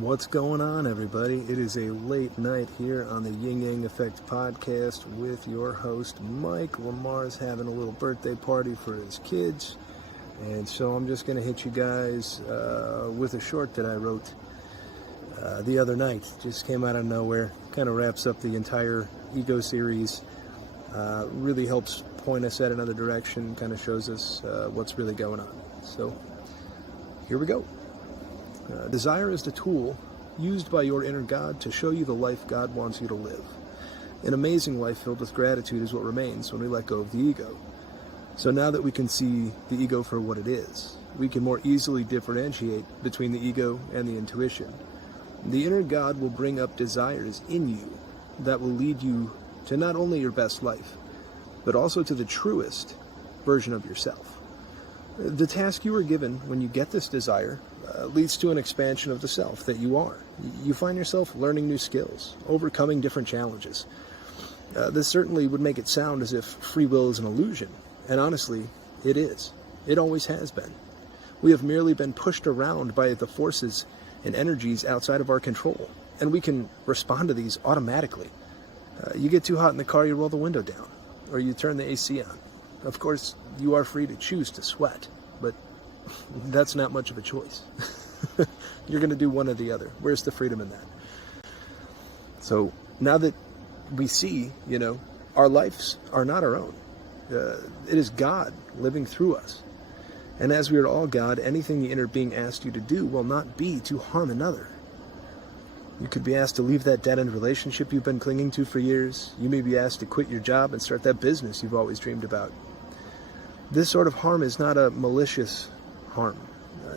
What's going on, everybody? It is a late night here on the Yin-Yang Effect podcast with your host, Mike. Lamar's having a little birthday party for his kids, and so I'm just going to hit you guys with a short that I wrote the other night. Just came out of nowhere, kind of wraps up the entire Ego series, really helps point us at another direction, kind of shows us what's really going on. So, here we go. Desire is the tool used by your inner God to show you the life God wants you to live. An amazing life filled with gratitude is what remains when we let go of the ego. So now that we can see the ego for what it is, we can more easily differentiate between the ego and the intuition. The inner God will bring up desires in you that will lead you to not only your best life, but also to the truest version of yourself. The task you are given when you get this desire leads to an expansion of the self that you are. You find yourself learning new skills, overcoming different challenges. This certainly would make it sound as if free will is an illusion, and honestly, it is. It always has been. We have merely been pushed around by the forces and energies outside of our control, and we can respond to these automatically. You get too hot in the car, you roll the window down, or you turn the AC on. Of course, you are free to choose to sweat, but that's not much of a choice. You're going to do one or the other. Where's the freedom in that? So now that we see, our lives are not our own. It is God living through us. And as we are all God, anything the inner being asked you to do will not be to harm another. You could be asked to leave that dead-end relationship you've been clinging to for years. You may be asked to quit your job and start that business you've always dreamed about. This sort of harm is not a malicious harm.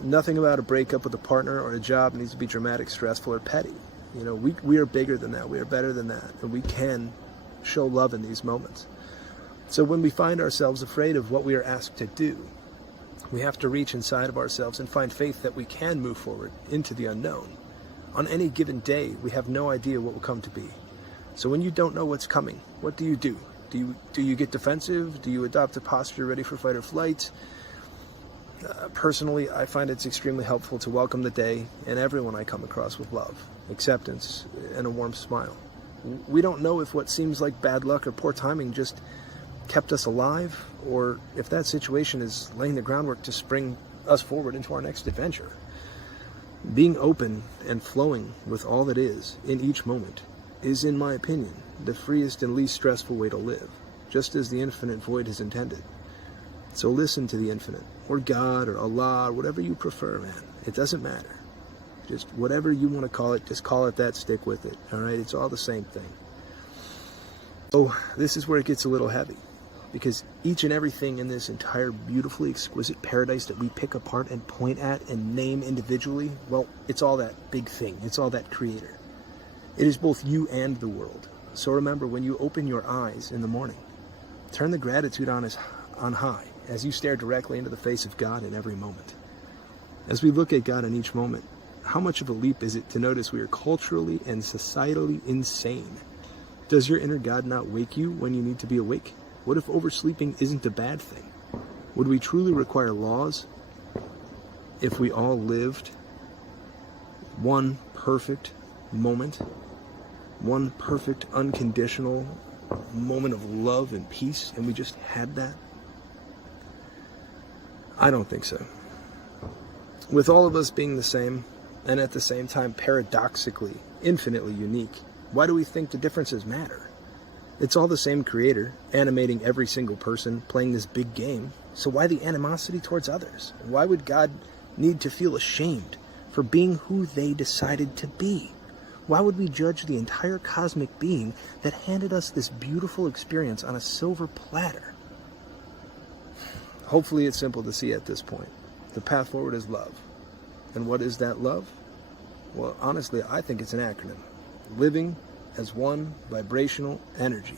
Nothing about a breakup with a partner or a job needs to be dramatic, stressful, or petty. We are bigger than that. We are better than that. And we can show love in these moments. So when we find ourselves afraid of what we are asked to do, we have to reach inside of ourselves and find faith that we can move forward into the unknown. On any given day, we have no idea what will come to be. So when you don't know what's coming, what do? Do you get defensive? Do you adopt a posture ready for fight or flight? Personally, I find it's extremely helpful to welcome the day and everyone I come across with love, acceptance, and a warm smile. We don't know if what seems like bad luck or poor timing just kept us alive, or if that situation is laying the groundwork to spring us forward into our next adventure. Being open and flowing with all that is in each moment is, in my opinion, the freest and least stressful way to live, just as the infinite void is intended. So listen to the infinite, or God, or Allah, or whatever you prefer, man. It doesn't matter. Just whatever you want to call it, just call it that, stick with it, all right? It's all the same thing. So this is where it gets a little heavy, because each and everything in this entire beautifully exquisite paradise that we pick apart and point at and name individually, well, it's all that big thing. It's all that creator. It is both you and the world. So remember, when you open your eyes in the morning, turn the gratitude on high as you stare directly into the face of God in every moment. As we look at God in each moment, how much of a leap is it to notice we are culturally and societally insane? Does your inner God not wake you when you need to be awake? What if oversleeping isn't a bad thing? Would we truly require laws if we all lived one perfect moment, one perfect unconditional moment of love and peace, and we just had that? I don't think so. With all of us being the same, and at the same time paradoxically, infinitely unique, why do we think the differences matter? It's all the same creator, animating every single person, playing this big game. So why the animosity towards others? Why would God need to feel ashamed for being who they decided to be? Why would we judge the entire cosmic being that handed us this beautiful experience on a silver platter? Hopefully it's simple to see at this point. The path forward is love. And what is that love? Well, honestly, I think it's an acronym. Living as one vibrational energy.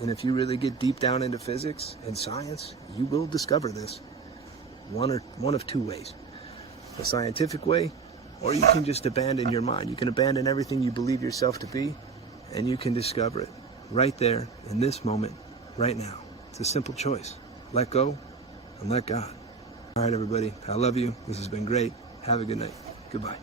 And if you really get deep down into physics and science, you will discover this one of two ways. The scientific way, or you can just abandon your mind. You can abandon everything you believe yourself to be, and you can discover it right there in this moment, right now. It's a simple choice. Let go and let God. All right, everybody. I love you. This has been great. Have a good night. Goodbye.